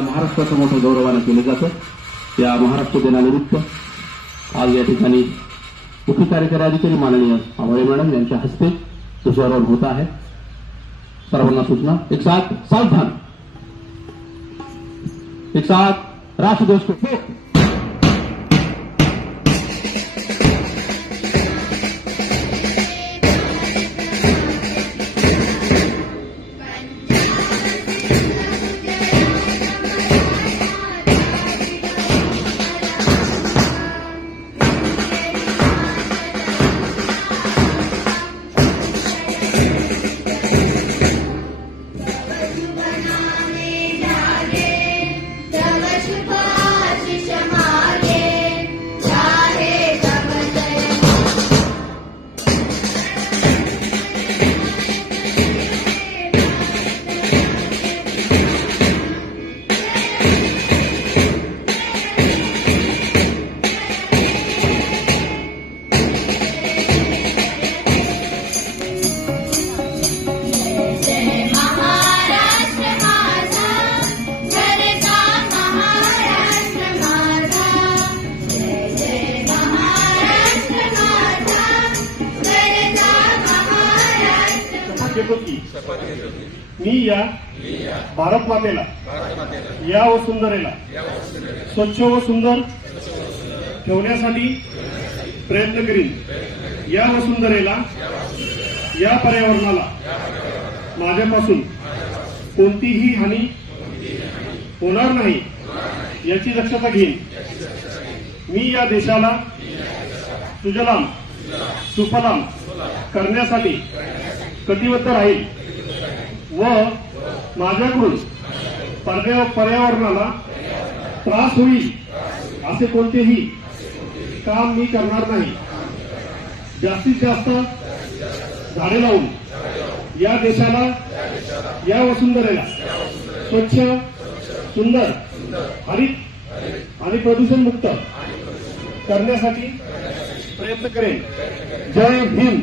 महाराष्ट्राचं मोठं गौरवानं केलं जातं. या महाराष्ट्र दिनानिमित्त आज या ठिकाणी मुख्य कार्यकारी अधिकारी माननीय आवाळे मॅडम यांच्या हस्ते ध्वजारोहण होत आहे. सर्वांना सूचना. एक साथ सावधान. एक साथ राष्ट्रध्वज. घेतो होती मी या भारत मातेला या व सुंदरेला स्वच्छ व सुंदर ठेवण्यासाठी प्रयत्न करीन. या वसुंधरेला या पर्यावरणाला माझ्यापासून कोणतीही हानी होणार नाही याची दक्षता घेईन. मी या देशाला सुजलाम सुफलाम करण्यासाठी कटिबद्ध राहील. व माझ्याकडून पर्या- पर्यावरणाला त्रास होईल असे कोणतेही काम मी करणार नाही. जास्तीत जास्त झाडे लावून या देशाला या वसुंधरेला स्वच्छ सुंदर हरित आणि प्रदूषण मुक्त करण्यासाठी प्रयत्न करेन. जय भीम